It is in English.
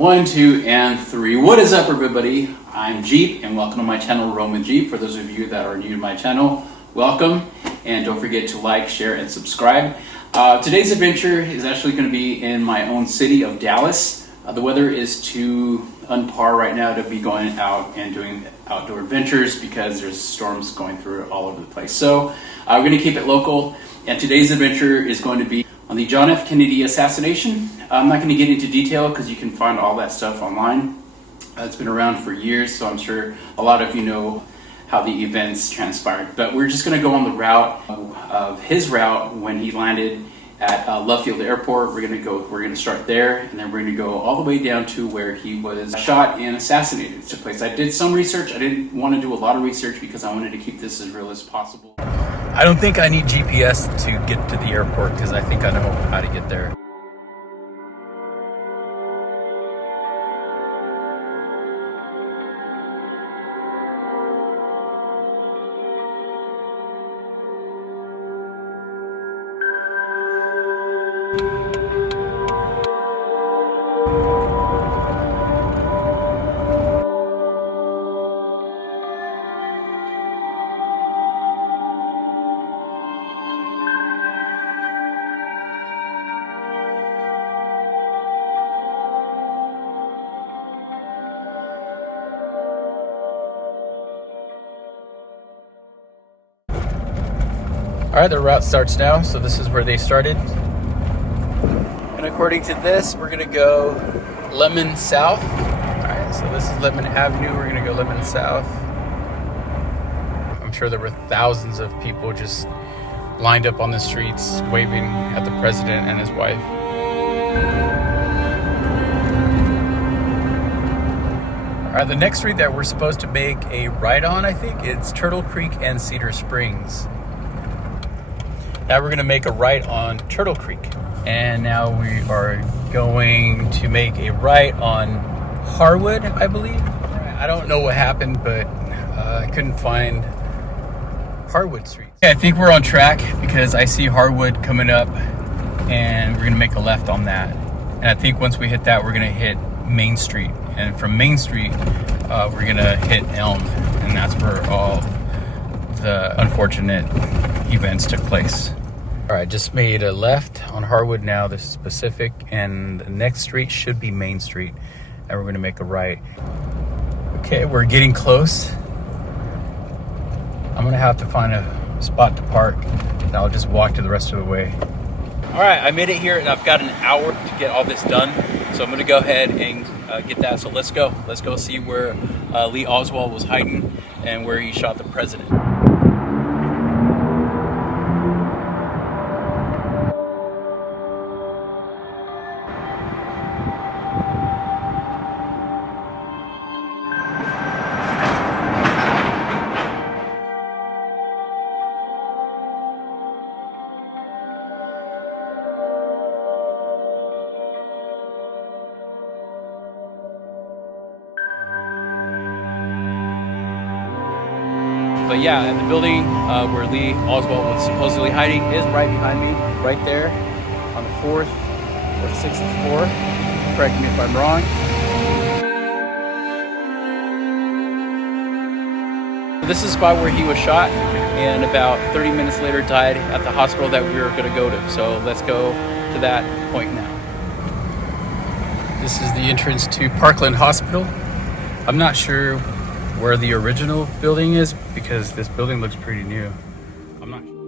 1, 2, and 3. What is up, everybody? I'm Jeep, and welcome to my channel, Roam with Jeep. For those of you that are new to my channel, welcome, and don't forget to like, share, and subscribe. Today's adventure is actually going to be in my own city of Dallas. The weather is too unpar right now to be going out and doing outdoor adventures because there's storms going through all over the place. So we're going to keep it local, and today's adventure is going to be on the John F. Kennedy assassination. I'm not going to get into detail because you can find all that stuff online. It's been around for years, so I'm sure a lot of you know how the events transpired. But we're just going to go on the route of his route when he landed at Love Field Airport. We're going to start there, and then we're going to go all the way down to where he was shot and assassinated. Took place. I did some research. I didn't want to do a lot of research because I wanted to keep this as real as possible. I don't think I need GPS to get to the airport because I think I know how to get there. All right, the route starts now, so this is where they started. And according to this, we're gonna go Lemon South. All right, so this is Lemon Avenue. We're gonna go Lemon South. I'm sure there were thousands of people just lined up on the streets waving at the president and his wife. All right, the next street that we're supposed to make a right on, I think, it's Turtle Creek and Cedar Springs. Now we're gonna make a right on Turtle Creek. And now we are going to make a right on Harwood, I believe. I don't know what happened, but I couldn't find Harwood Street. I think we're on track because I see Harwood coming up and we're gonna make a left on that. And I think once we hit that, we're gonna hit Main Street. And from Main Street, we're gonna hit Elm. And that's where all the unfortunate events took place. All right, just made a left on Harwood now. This is Pacific, and the next street should be Main Street, and we're gonna make a right. Okay, we're getting close. I'm gonna have to find a spot to park, and I'll just walk to the rest of the way. All right, I made it here, and I've got an hour to get all this done, so I'm gonna go ahead and get that. So let's go. Let's go see where Lee Oswald was hiding and where he shot the president. But yeah, the building where Lee Oswald was supposedly hiding is right behind me, right there on the 4th or 6th floor. Correct me if I'm wrong. This is the spot where he was shot, and about 30 minutes later died at the hospital that we were going to go to. So let's go to that point now. This is the entrance to Parkland Hospital. I'm not sure where the original building is because this building looks pretty new. I'm not sure.